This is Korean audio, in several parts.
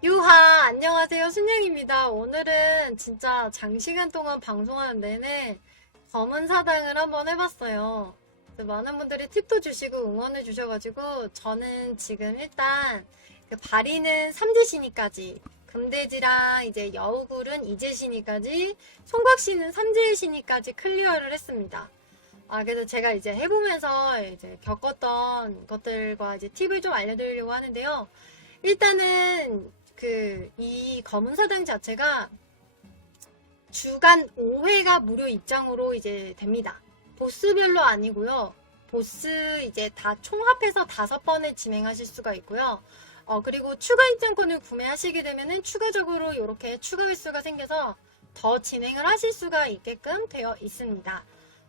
유하, 안녕하세요. 순영입니다. 오늘은 진짜 장시간 동안 방송하는 내내 검은 사당을 한번 해봤어요. 그래서 많은 분들이 팁도 주시고 응원해 주셔가지고 저는 지금 일단 그 바리는 삼재신이까지 금돼지랑 이제 여우굴은 이재 신이까지 송곽씨는 삼재신이까지 클리어를 했습니다. 아, 그래서 제가 이제 해보면서 이제 겪었던 것들과 이제 팁을 좀 알려드리려고 하는데요. 일단은 그 이 검은 사당 자체가 주간 5회가 무료 입장으로 이제 됩니다. 보스별로 아니고요. 보스 이제 다 총합해서 다섯 번을 진행하실 수가 있고요. 어, 그리고 추가 입장권을 구매하시게 되면은 추가적으로 이렇게 추가 횟수가 생겨서 더 진행을 하실 수가 있게끔 되어 있습니다.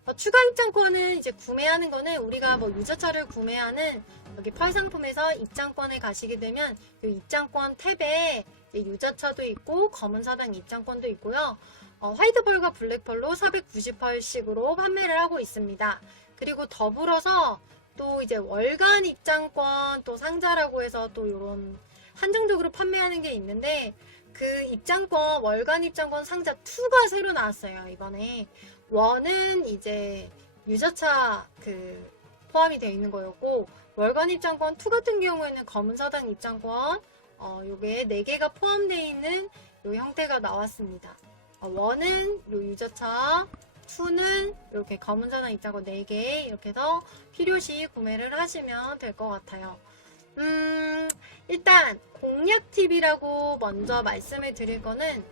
어, 추가 입장권은 이제 구매하는 거는 우리가 뭐 유저차를 구매하는 여기 팔상품에서 입장권에 가시게 되면 이 입장권 탭에 유자차도 있고 검은 사당 입장권도 있고요. 어, 화이트펄과 블랙펄로 498씩으로 판매를 하고 있습니다. 그리고 더불어서 또 이제 월간 입장권 또 상자라고 해서 또 이런 한정적으로 판매하는 게 있는데 그 입장권 월간 입장권 상자 2가 새로 나왔어요 이번에 원은 이제 유자차 그 포함이 되어 있는 거였고 월간 입장권 2 같은 경우에는 검은 사당 입장권 어 요게 4개가 포함되어 있는 요 형태가 나왔습니다. 어, 원은 요 유자차 2는 이렇게 검은 사당 입장권 4개 이렇게 해서 필요시 구매를 하시면 될 것 같아요. 음, 일단 공략 팁이라고 먼저 말씀을 드릴 거는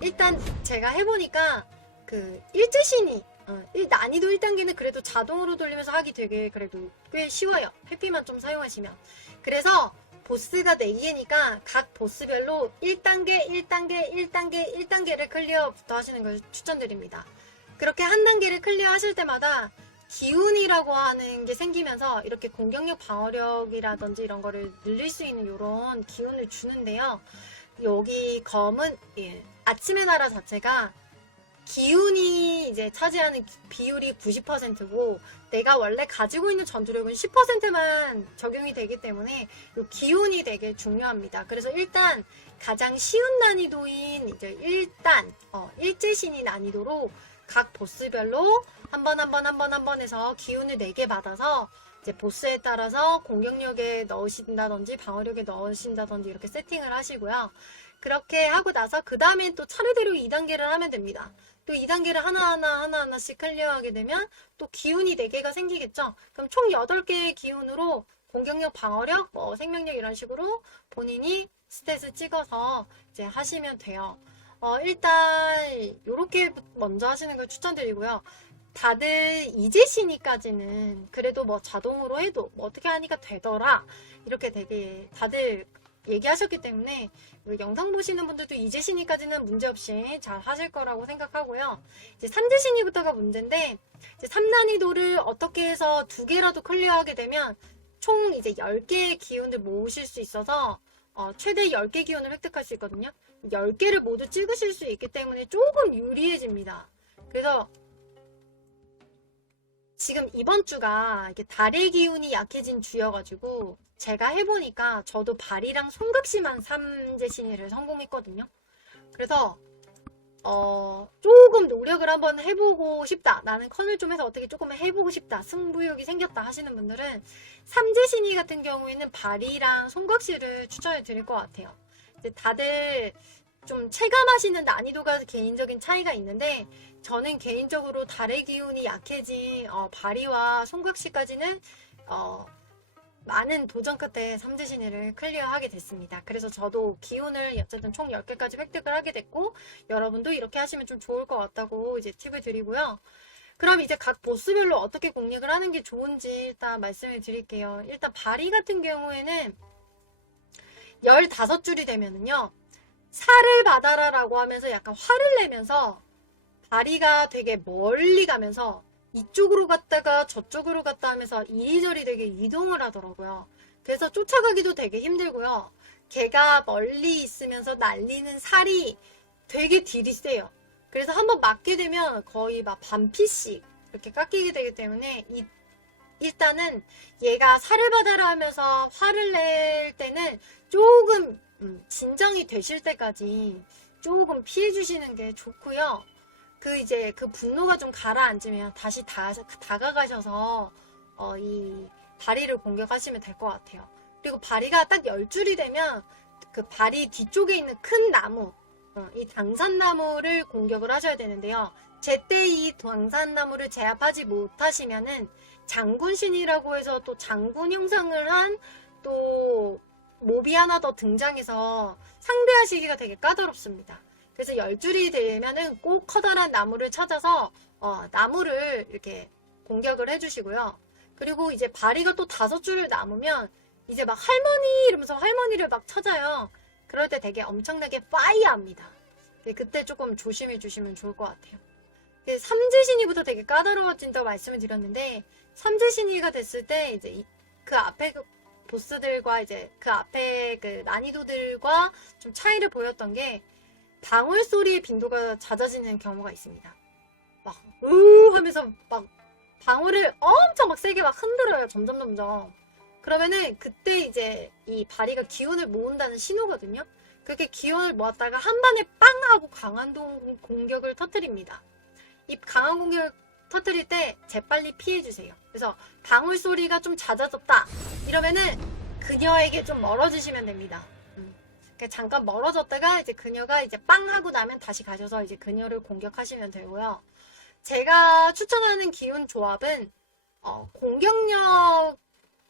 일단 제가 해보니까 그 일제신이 어, 일- 난이도 1단계는 그래도 자동으로 돌리면서 하기 되게 그래도 꽤 쉬워요. 회피만 좀 사용하시면. 그래서 보스가 4개니까 각 보스별로 1단계, 1단계, 1단계, 1단계를 클리어부터 하시는 걸 추천드립니다. 그렇게 한 단계를 클리어 하실 때마다 기운이라고 하는 게 생기면서 이렇게 공격력 방어력이라든지 이런 거를 늘릴 수 있는 이런 기운을 주는데요. 여기 검은 예, 아침의 나라 자체가 기운이 이제 차지하는 기- 비율이 90%고 내가 원래 가지고 있는 전투력은 10%만 적용이 되기 때문에 이 기운이 되게 중요합니다. 그래서 일단 가장 쉬운 난이도인 이제 1단 어, 일제신이 난이도로 각 보스별로 한 번 한 번 한 번 한 번 해서 기운을 4개 받아서 이제 보스에 따라서 공격력에 넣으신다든지 방어력에 넣으신다든지 이렇게 세팅을 하시고요. 그렇게 하고 나서 그 다음엔 또 차례대로 2단계를 하면 됩니다. 또 2단계를 하나하나 하나하나씩 클리어하게 되면 또 기운이 4개가 생기겠죠. 그럼 총 8개의 기운으로 공격력, 방어력, 뭐 생명력 이런 식으로 본인이 스탯을 찍어서 이제 하시면 돼요. 어, 일단 이렇게 먼저 하시는 걸 추천드리고요. 다들 이제 시니까지는 그래도 뭐 자동으로 해도 뭐 어떻게 하니까 되더라 이렇게 되게 다들 얘기하셨기 때문에 그 영상 보시는 분들도 이제시니까지는 문제없이 잘 하실 거라고 생각하고요. 이제 삼제시니부터가 문제인데 이제 3난이도를 어떻게 해서 두 개라도 클리어하게 되면 총 이제 10개의 기운을 모으실 수 있어서 어, 최대 10개 기운을 획득할 수 있거든요. 10개를 모두 찍으실 수 있기 때문에 조금 유리해집니다. 그래서 지금 이번 주가 이렇게 달의 기운이 약해진 주여가지고 제가 해보니까 저도 발이랑 손각시만 삼재신이를 성공했거든요. 그래서 어 조금 노력을 한번 해보고 싶다. 나는 컨을 좀 해서 어떻게 조금 해보고 싶다. 승부욕이 생겼다 하시는 분들은 삼재신이 같은 경우에는 발이랑 손각시를 추천해 드릴 것 같아요. 이제 다들 좀 체감하시는 난이도가 개인적인 차이가 있는데 저는 개인적으로 달의 기운이 약해진 어, 바리와 송각시까지는 어, 많은 도전 끝에 삼재신이를 클리어하게 됐습니다. 그래서 저도 기운을 어쨌든 총 10개까지 획득을 하게 됐고 여러분도 이렇게 하시면 좀 좋을 것 같다고 이제 팁을 드리고요. 그럼 이제 각 보스별로 어떻게 공략을 하는 게 좋은지 일단 말씀을 드릴게요. 일단 바리 같은 경우에는 15줄이 되면은요. 살을 받아라 라고 하면서 약간 화를 내면서 다리가 되게 멀리 가면서 이쪽으로 갔다가 저쪽으로 갔다 하면서 이리저리 되게 이동을 하더라고요. 그래서 쫓아가기도 되게 힘들고요. 걔가 멀리 있으면서 날리는 살이 되게 딜이 세요. 그래서 한번 맞게 되면 거의 막 반피씩 이렇게 깎이게 되기 때문에 이 일단은 얘가 살을 받아라 하면서 화를 낼 때는 조금 음, 진정이 되실 때까지 조금 피해 주시는 게 좋고요. 그 이제 그 분노가 좀 가라앉으면 다시 다, 다가가셔서 어, 이 바리를 공격하시면 될 것 같아요. 그리고 바리가 딱 열 줄이 되면 그 바리 뒤쪽에 있는 큰 나무, 어, 이 당산나무를 공격을 하셔야 되는데요. 제때 이 당산나무를 제압하지 못하시면은 장군신이라고 해서 또 장군 형상을 한또 몹이 하나 더 등장해서 상대하시기가 되게 까다롭습니다. 그래서 열 줄이 되면은 꼭 커다란 나무를 찾아서 어, 나무를 이렇게 공격을 해주시고요. 그리고 이제 바리가 또 다섯 줄 남으면 이제 막 할머니 이러면서 할머니를 막 찾아요. 그럴 때 되게 엄청나게 파이어합니다. 네, 그때 조금 조심해 주시면 좋을 것 같아요. 그 삼지신이부터 되게 까다로워진다고 말씀을 드렸는데 삼지신이가 됐을 때 이제 이- 그 앞에 그 보스들과 이제 그 앞에 그 난이도들과 좀 차이를 보였던 게 방울 소리의 빈도가 잦아지는 경우가 있습니다. 막, 으 하면서 막 방울을 엄청 막 세게 막 흔들어요. 점점, 점점. 그러면은 그때 이제 이 바리가 기운을 모은다는 신호거든요. 그렇게 기운을 모았다가 한 번에 빵 하고 강한 동- 공격을 터뜨립니다. 이 강한 공격을 터뜨릴 때 재빨리 피해주세요. 그래서 방울 소리가 좀 잦아졌다. 이러면은 그녀에게 좀 멀어지시면 됩니다. 음. 그러니까 잠깐 멀어졌다가 이제 그녀가 이제 빵 하고 나면 다시 가셔서 이제 그녀를 공격하시면 되고요. 제가 추천하는 기운 조합은 어, 공격력을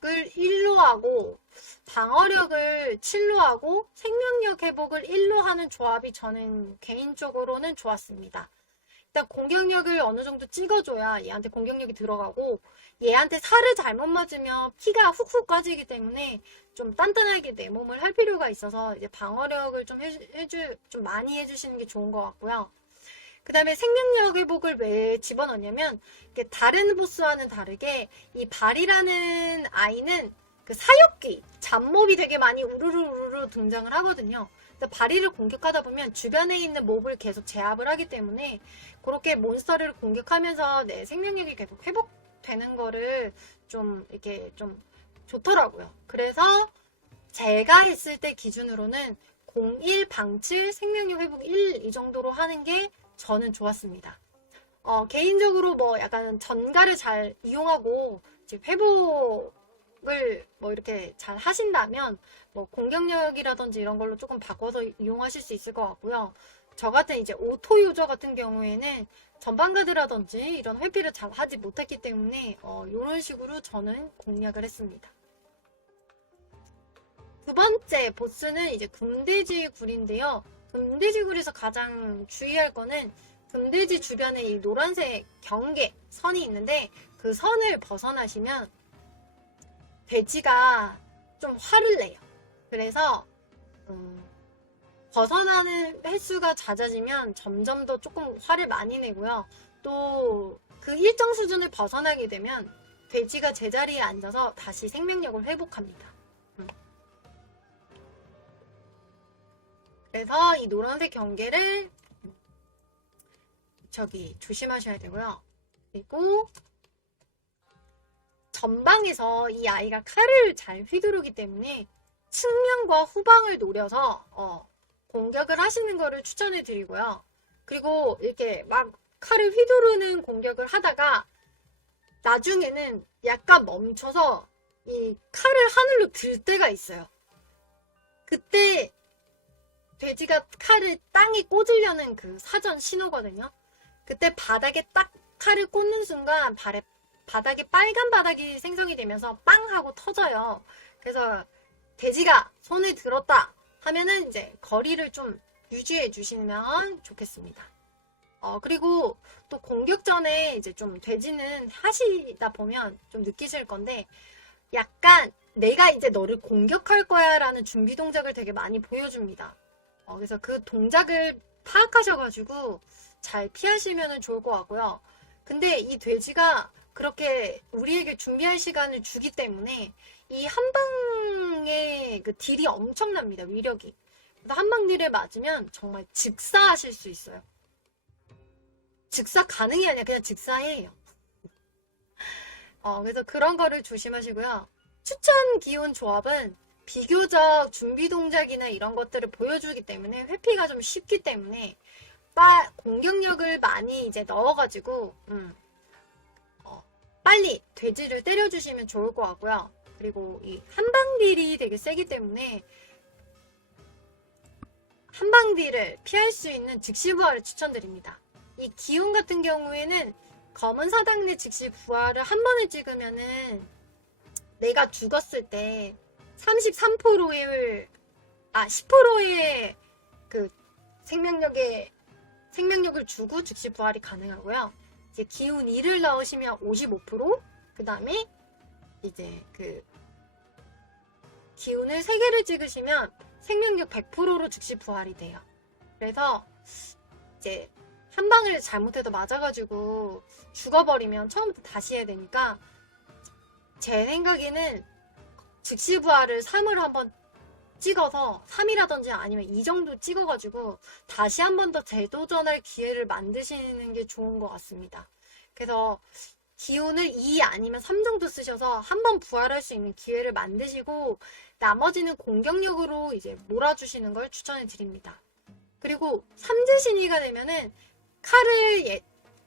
1로 하고 방어력을 7로 하고 생명력 회복을 1로 하는 조합이 저는 개인적으로는 좋았습니다. 일단 공격력을 어느 정도 찍어줘야 얘한테 공격력이 들어가고 얘한테 살을 잘못 맞으면 피가 훅훅 빠지기 때문에 좀 단단하게 내 몸을 할 필요가 있어서 이제 방어력을 좀 해주, 좀 많이 해주시는 게 좋은 것 같고요. 그 다음에 생명력 회복을 왜 집어넣냐면 다른 보스와는 다르게 이 발이라는 아이는 그 사육기, 잡몹이 되게 많이 우르르 우르르 등장을 하거든요. 바리를 공격하다 보면 주변에 있는 몹을 계속 제압을 하기 때문에 그렇게 몬스터를 공격하면서 내 생명력이 계속 회복되는 거를 좀 이렇게 좀 좋더라고요. 그래서 제가 했을 때 기준으로는 01 방칠 생명력 회복 1 이 정도로 하는 게 저는 좋았습니다. 어, 개인적으로 뭐 약간 전가를 잘 이용하고 회복을 뭐 이렇게 잘 하신다면 뭐 공격력이라든지 이런 걸로 조금 바꿔서 이용하실 수 있을 것 같고요. 저 같은 이제 오토 유저 같은 경우에는 전반가드라든지 이런 회피를 잘 하지 못했기 때문에 어, 이런 식으로 저는 공략을 했습니다. 두 번째 보스는 이제 금돼지 굴인데요. 금돼지 굴에서 가장 주의할 거는 금돼지 주변에 이 노란색 경계 선이 있는데 그 선을 벗어나시면 돼지가 좀 화를 내요. 그래서 음, 벗어나는 횟수가 잦아지면 점점 더 조금 화를 많이 내고요. 또 그 일정 수준을 벗어나게 되면 돼지가 제자리에 앉아서 다시 생명력을 회복합니다. 음. 그래서 이 노란색 경계를 저기 조심하셔야 되고요. 그리고 전방에서 이 아이가 칼을 잘 휘두르기 때문에 측면과 후방을 노려서 어, 공격을 하시는 거를 추천해 드리고요. 그리고 이렇게 막 칼을 휘두르는 공격을 하다가 나중에는 약간 멈춰서 이 칼을 하늘로 들 때가 있어요. 그때 돼지가 칼을 땅에 꽂으려는 그 사전 신호거든요. 그때 바닥에 딱 칼을 꽂는 순간 발에 바닥에 빨간 바닥이 생성이 되면서 빵 하고 터져요. 그래서 돼지가 손을 들었다 하면은 이제 거리를 좀 유지해 주시면 좋겠습니다. 어, 그리고 또 공격 전에 이제 좀 돼지는 하시다 보면 좀 느끼실 건데 약간 내가 이제 너를 공격할 거야 라는 준비 동작을 되게 많이 보여줍니다. 어, 그래서 그 동작을 파악하셔가지고 잘 피하시면 좋을 것 같고요. 근데 이 돼지가 그렇게 우리에게 준비할 시간을 주기 때문에 이 한방 의 그 딜이 엄청납니다. 위력이. 그래서 한방 딜을 맞으면 정말 즉사하실 수 있어요. 즉사 가능이 아니라 그냥 즉사해요. 어, 그래서 그런 거를 조심하시고요. 추천 기운 조합은 비교적 준비 동작이나 이런 것들을 보여주기 때문에 회피가 좀 쉽기 때문에 빠, 공격력을 많이 이제 넣어가지고 음, 어, 빨리 돼지를 때려주시면 좋을 것 같고요. 그리고 이 한방딜이 되게 세기 때문에 한방딜을 피할 수 있는 즉시 부활을 추천드립니다. 이 기운 같은 경우에는 검은 사당 내 즉시 부활을 한 번에 찍으면은 내가 죽었을 때 33%의 아 10%의 그 생명력에 생명력을 주고 즉시 부활이 가능하고요. 이제 기운 2를 넣으시면 55%, 그 다음에 이제 그 기운을 3개를 찍으시면 생명력 100%로 즉시 부활이 돼요. 그래서 이제 한 방을 잘못해도 맞아가지고 죽어버리면 처음부터 다시 해야 되니까 제 생각에는 즉시 부활을 3을 한번 찍어서 3이라든지 아니면 2 정도 찍어가지고 다시 한 번 더 재도전할 기회를 만드시는 게 좋은 것 같습니다. 그래서 기운을 2 아니면 3 정도 쓰셔서 한 번 부활할 수 있는 기회를 만드시고 나머지는 공격력으로 이제 몰아주시는 걸 추천해 드립니다. 그리고 삼지신이가 되면은 칼을 예,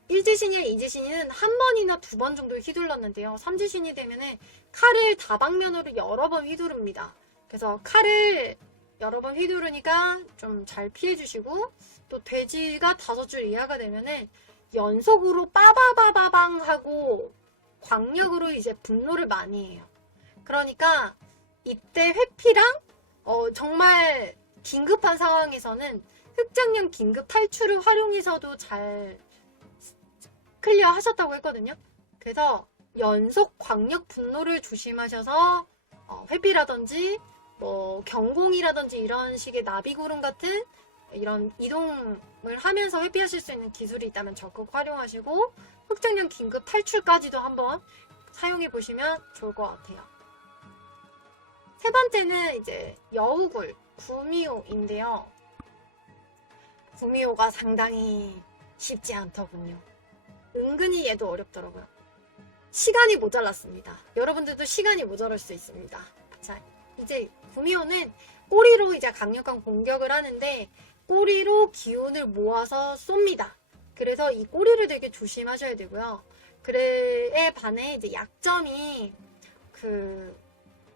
일지신이나 이지신이는 한 번이나 두 번 정도 휘둘렀는데요. 삼지신이 되면은 칼을 다방면으로 여러 번 휘두릅니다. 그래서 칼을 여러 번 휘두르니까 좀 잘 피해 주시고 또 돼지가 다섯 줄 이하가 되면은 연속으로 빠바바바방 하고 광력으로 이제 분노를 많이 해요. 그러니까 이때 회피랑 어, 정말 긴급한 상황에서는 흑장령 긴급 탈출을 활용해서도 잘 클리어 하셨다고 했거든요. 그래서 연속 광력 분노를 조심하셔서 어, 회피라든지 뭐 경공이라든지 이런 식의 나비구름 같은 이런 이동 을 하면서 회피하실 수 있는 기술이 있다면 적극 활용하시고 흑장령 긴급 탈출까지도 한번 사용해 보시면 좋을 것 같아요. 세 번째는 이제 여우굴 구미호인데요. 구미호가 상당히 쉽지 않더군요. 은근히 얘도 어렵더라고요. 시간이 모자랐습니다. 여러분들도 시간이 모자랄 수 있습니다. 자, 이제 구미호는 꼬리로 이제 강력한 공격을 하는데 꼬리로 기운을 모아서 쏩니다. 그래서 이 꼬리를 되게 조심하셔야 되고요. 그래에 반해 이제 약점이 그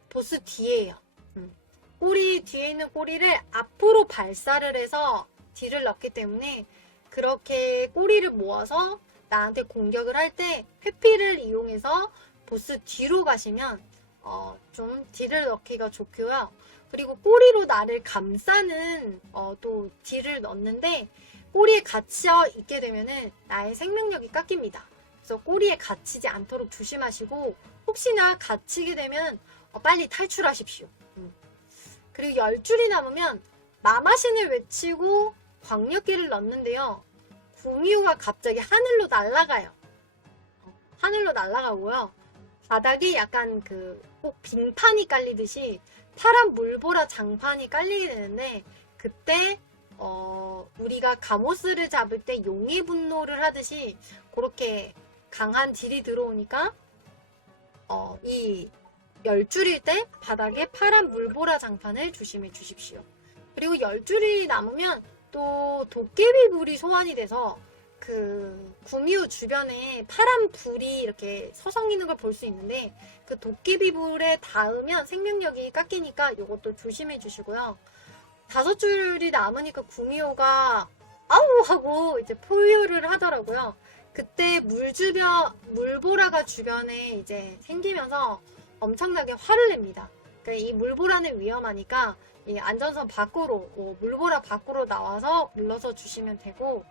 보스 뒤에요. 음. 꼬리 뒤에 있는 꼬리를 앞으로 발사를 해서 딜을 넣기 때문에 그렇게 꼬리를 모아서 나한테 공격을 할 때 회피를 이용해서 보스 뒤로 가시면 어, 좀 딜을 넣기가 좋고요. 그리고 꼬리로 나를 감싸는 어, 또 딜을 넣는데 꼬리에 갇혀 있게 되면은 나의 생명력이 깎입니다. 그래서 꼬리에 갇히지 않도록 조심하시고 혹시나 갇히게 되면 어, 빨리 탈출하십시오. 음. 그리고 열 줄이 남으면 마마신을 외치고 광역기를 넣는데요. 구미호가 갑자기 하늘로 날아가요. 어, 하늘로 날아가고요. 바닥에 약간 그 꼭 빙판이 깔리듯이 파란 물보라 장판이 깔리게 되는데 그때 어, 우리가 가모스를 잡을 때 용의 분노를 하듯이 그렇게 강한 딜이 들어오니까 어, 이 열줄일 때 바닥에 파란 물보라 장판을 조심해 주십시오. 그리고 열줄이 남으면 또 도깨비 불이 소환이 돼서 그 구미호 주변에 파란 불이 이렇게 서성이는 걸 볼 수 있는데 그 도깨비 불에 닿으면 생명력이 깎이니까 이것도 조심해 주시고요. 다섯 줄이 남으니까 구미호가 아우 하고 이제 포효를 하더라고요. 그때 물 주변 물보라가 주변에 이제 생기면서 엄청나게 화를 냅니다. 그러니까 이 물보라는 위험하니까 이 안전선 밖으로 뭐 물보라 밖으로 나와서 물러서 주시면 되고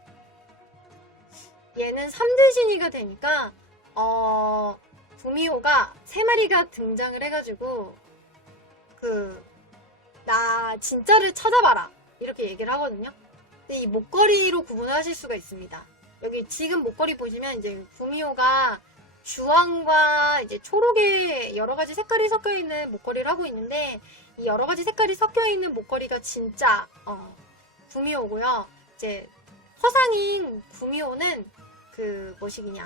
얘는 3대 신이가 되니까 어 구미호가 세 마리가 등장을 해가지고 그 나 진짜를 찾아봐라 이렇게 얘기를 하거든요. 근데 이 목걸이로 구분하실 수가 있습니다. 여기 지금 목걸이 보시면 이제 구미호가 주황과 이제 초록의 여러 가지 색깔이 섞여 있는 목걸이를 하고 있는데 이 여러 가지 색깔이 섞여 있는 목걸이가 진짜 어, 구미호고요. 이제 허상인 구미호는 그 뭐시기냐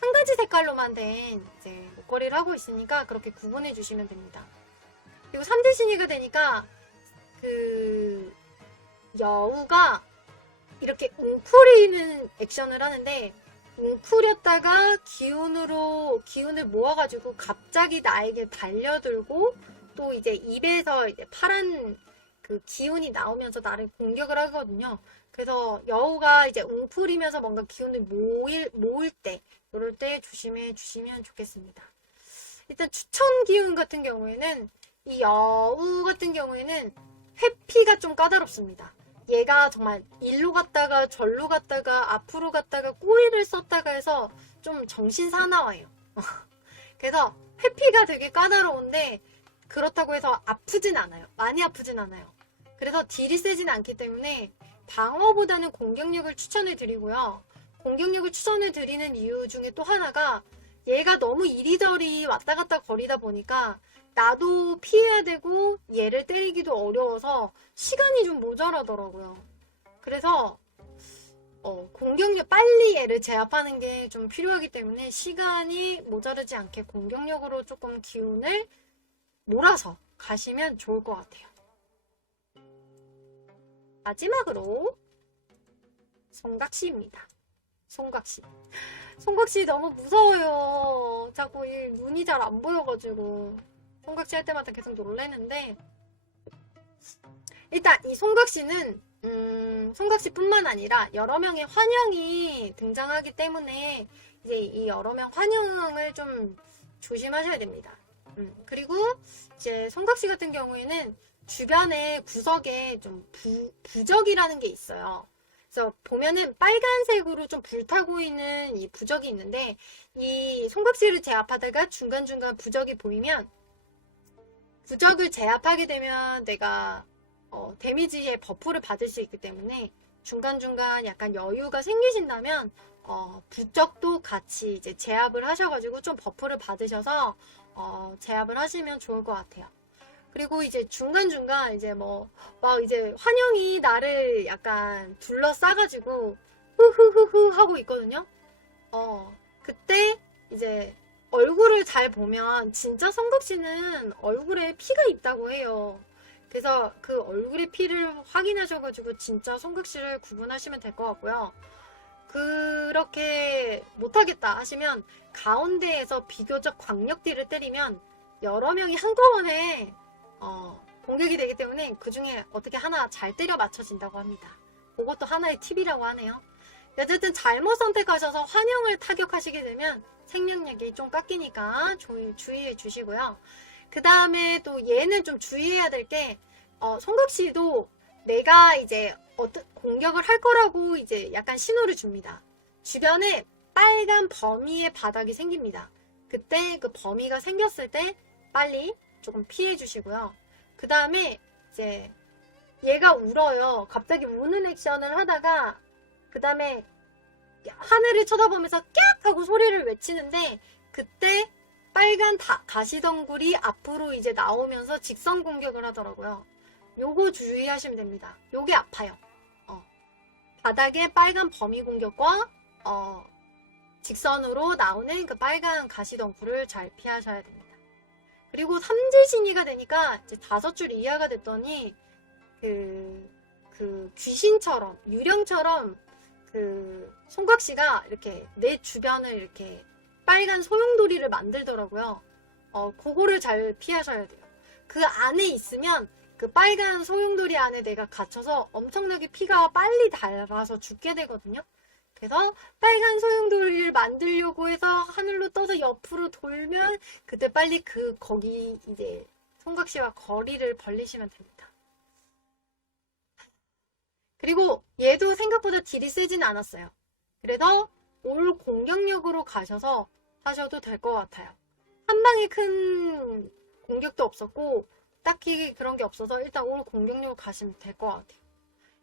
한 가지 색깔로만 된 이제 목걸이를 하고 있으니까 그렇게 구분해 주시면 됩니다. 그리고 삼지신이가 되니까 그 여우가 이렇게 웅크리는 액션을 하는데 웅크렸다가 기운으로 기운을 모아가지고 갑자기 나에게 달려들고 또 이제 입에서 이제 파란 그 기운이 나오면서 나를 공격을 하거든요. 그래서 여우가 이제 웅크리면서 뭔가 기운을 모일, 모을 때, 이럴 때 조심해 주시면 좋겠습니다. 일단 추천 기운 같은 경우에는 이 여우 같은 경우에는 회피가 좀 까다롭습니다. 얘가 정말 일로 갔다가 절로 갔다가 앞으로 갔다가 꼬리를 썼다가 해서 좀 정신 사나워요. 그래서 회피가 되게 까다로운데 그렇다고 해서 아프진 않아요. 많이 아프진 않아요. 그래서 딜이 세진 않기 때문에 방어보다는 공격력을 추천해 드리고요. 공격력을 추천해 드리는 이유 중에 또 하나가 얘가 너무 이리저리 왔다 갔다 거리다 보니까 나도 피해야 되고 얘를 때리기도 어려워서 시간이 좀 모자라더라고요. 그래서 어, 공격력 빨리 얘를 제압하는 게 좀 필요하기 때문에 시간이 모자르지 않게 공격력으로 조금 기운을 몰아서 가시면 좋을 것 같아요. 마지막으로 송각시입니다. 송각시. 송각시 너무 무서워요. 자꾸 이 눈이 잘 안 보여가지고 송각시 할 때마다 계속 놀래는데 일단 이 송각시는 음, 송각시뿐만 아니라 여러 명의 환영이 등장하기 때문에 이제 이 여러 명 환영을 좀 조심하셔야 됩니다. 음, 그리고 이제 송각시 같은 경우에는 주변에 구석에 좀 부, 부적이라는 게 있어요. 그래서 보면은 빨간색으로 좀 불타고 있는 이 부적이 있는데 이 송각시를 제압하다가 중간중간 부적이 보이면 부적을 제압하게 되면 내가 어, 데미지의 버프를 받을 수 있기 때문에 중간중간 약간 여유가 생기신다면 어, 부적도 같이 이제 제압을 하셔가지고 좀 버프를 받으셔서 어, 제압을 하시면 좋을 것 같아요. 그리고 이제 중간중간 이제 뭐, 막 이제 환영이 나를 약간 둘러싸가지고, 후후후후 하고 있거든요? 어, 그때 이제 얼굴을 잘 보면 진짜 성극씨는 얼굴에 피가 있다고 해요. 그래서 그 얼굴의 피를 확인하셔가지고 진짜 성극씨를 구분하시면 될 것 같고요. 그렇게 못하겠다 하시면 가운데에서 비교적 광역딜을 때리면 여러 명이 한꺼번에 어, 공격이 되기 때문에 그 중에 어떻게 하나 잘 때려 맞춰진다고 합니다. 그것도 하나의 팁이라고 하네요. 어쨌든 잘못 선택하셔서 환영을 타격하시게 되면 생명력이 좀 깎이니까 주, 주의해 주시고요. 그 다음에 또 얘는 좀 주의해야 될 게, 어, 송각씨도 내가 이제 어떤 공격을 할 거라고 이제 약간 신호를 줍니다. 주변에 빨간 범위의 바닥이 생깁니다. 그때 그 범위가 생겼을 때 빨리 조금 피해 주시고요. 그 다음에 이제 얘가 울어요. 갑자기 우는 액션을 하다가 그 다음에 하늘을 쳐다보면서 깍 하고 소리를 외치는데 그때 빨간 다- 가시덩굴이 앞으로 이제 나오면서 직선 공격을 하더라고요. 요거 주의하시면 됩니다. 요게 아파요. 어. 바닥에 빨간 범위 공격과 어, 직선으로 나오는 그 빨간 가시덩굴을 잘 피하셔야 됩니다. 그리고 삼지신이가 되니까 이제 다섯 줄 이하가 됐더니 그, 그 귀신처럼 유령처럼 그 송각씨가 이렇게 내 주변을 이렇게 빨간 소용돌이를 만들더라고요. 어, 그거를 잘 피하셔야 돼요. 그 안에 있으면 그 빨간 소용돌이 안에 내가 갇혀서 엄청나게 피가 빨리 달아서 죽게 되거든요. 그래서 빨간 소용돌이를 만들려고 해서 하늘로 떠서 옆으로 돌면 그때 빨리 그 거기 이제 송각 씨와 거리를 벌리시면 됩니다. 그리고 얘도 생각보다 딜이 세진 않았어요. 그래서 올 공격력으로 가셔서 하셔도 될 것 같아요. 한 방에 큰 공격도 없었고 딱히 그런 게 없어서 일단 올 공격력으로 가시면 될 것 같아요.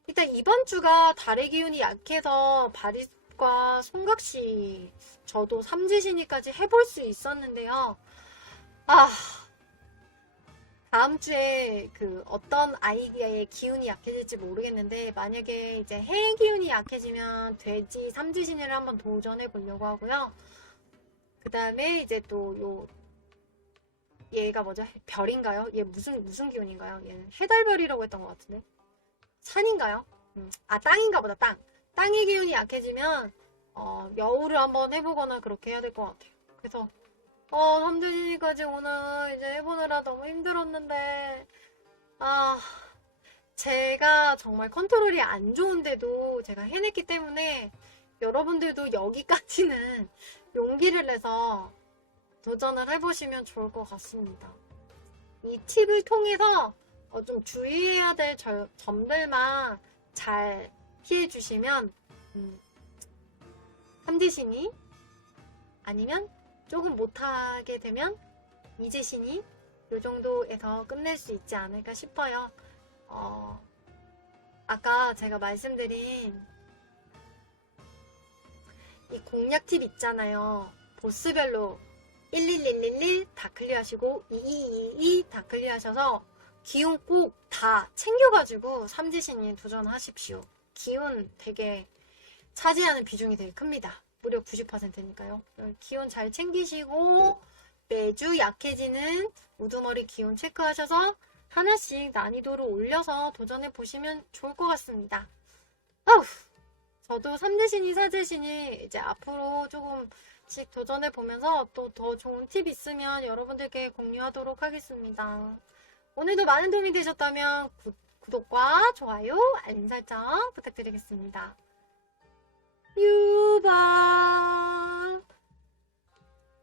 일단 이번 주가 달의 기운이 약해서 바리과 송각시 저도 삼지신이까지 해볼 수 있었는데요. 아 다음 주에 그 어떤 아이디어의 기운이 약해질지 모르겠는데 만약에 이제 해 기운이 약해지면 돼지 삼지신을 한번 도전해 보려고 하고요. 그 다음에 이제 또 요 얘가 뭐죠? 별인가요? 얘 무슨 무슨 기운인가요? 얘는 해달별이라고 했던 것 같은데 산인가요? 음, 아 땅인가 보다 땅. 땅의 기운이 약해지면 어, 여우를 한번 해보거나 그렇게 해야 될 것 같아요. 그래서 어 삼두진이까지 오늘 이제 해보느라 너무 힘들었는데 아 제가 정말 컨트롤이 안 좋은데도 제가 해냈기 때문에 여러분들도 여기까지는 용기를 내서 도전을 해보시면 좋을 것 같습니다. 이 팁을 통해서 어, 좀 주의해야 될 절- 점들만 잘 피해 주시면 음, 삼지신이 아니면 조금 못하게 되면 이지신이 요 정도에서 끝낼 수 있지 않을까 싶어요. 어, 아까 제가 말씀드린 이 공략 팁 있잖아요. 보스별로 11111 다 클리어하시고 2222 다 클리어하셔서 기운 꼭 다 챙겨가지고 삼지신이 도전하십시오. 기운 되게 차지하는 비중이 되게 큽니다. 무려 90%니까요. 기운 잘 챙기시고 매주 약해지는 우두머리 기운 체크하셔서 하나씩 난이도를 올려서 도전해 보시면 좋을 것 같습니다. 아우, 저도 삼재신이 사재신이 이제 앞으로 조금씩 도전해 보면서 또 더 좋은 팁 있으면 여러분들께 공유하도록 하겠습니다. 오늘도 많은 도움이 되셨다면 구, 구독과 좋아요, 알림 설정 부탁드리겠습니다. 유바.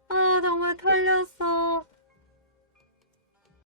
아, 정말 털렸어.